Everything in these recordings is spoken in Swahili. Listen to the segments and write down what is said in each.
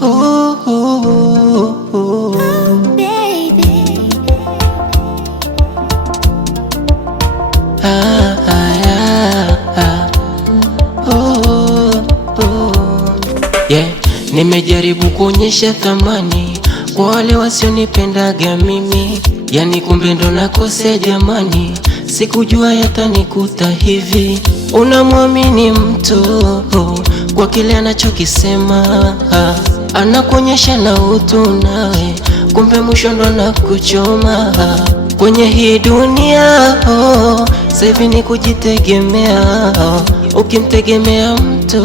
Oh, oh, oh. Baby, Ah, ah, ah. Oh, oh. Yeah. Nimejaribu kuonyesha thamani kwa wale wasionipendaga mimi, yani kumbe ndo nakosea jamani, sikujua yatanikuta hivi. Unamwamini mtu kwa kile anachokisema, anakuonyesha na utu nawe, kumbe mwisho ndo nakuchoma. Kwenye hii dunia sasa hivi ni kujitegemea. Ukimtegemea mtu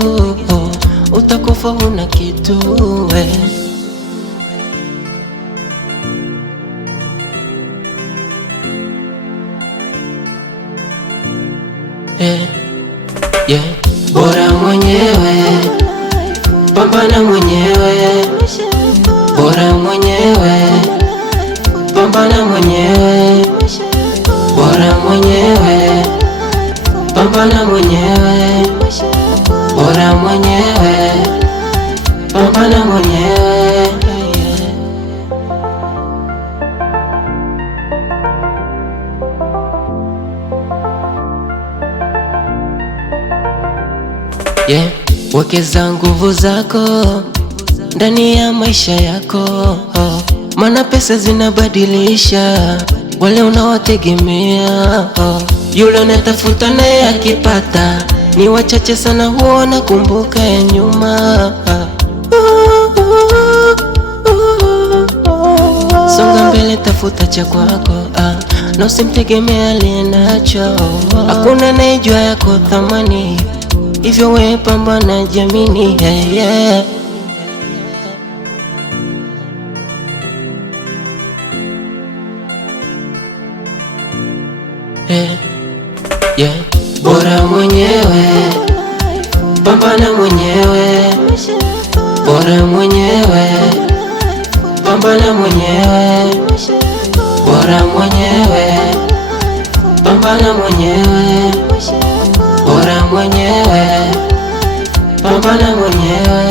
utakufa huna kitu yeah. Bora mwenyewe, pambana mwenyewe. Bora mwenyewe, pambana mwenyewe. Bora mwenyewe, pambana mwenyewe. Bora mwenyewe, pambana mwenyewe. Yeah. Wekeza nguvu zako ndani ya maisha yako, maana pesa zinabadilisha wale unawategemea. Yule unatafuta naye akipata ni wachache sana, huona kumbuka ya nyuma. Songa mbele, tafuta cha kwako, na usimtegemea aliye nacho. Hakuna anayejua yako thamani, hivyo we pambana jamini. Yeah. Yeah. Bora mwenyewe, pambana mwenyewe. Bora mwenyewe, pambana mwenyewe. Bora mwenyewe, pambana mwenyewe. Bora mwenyewe, pambana mwenyewe.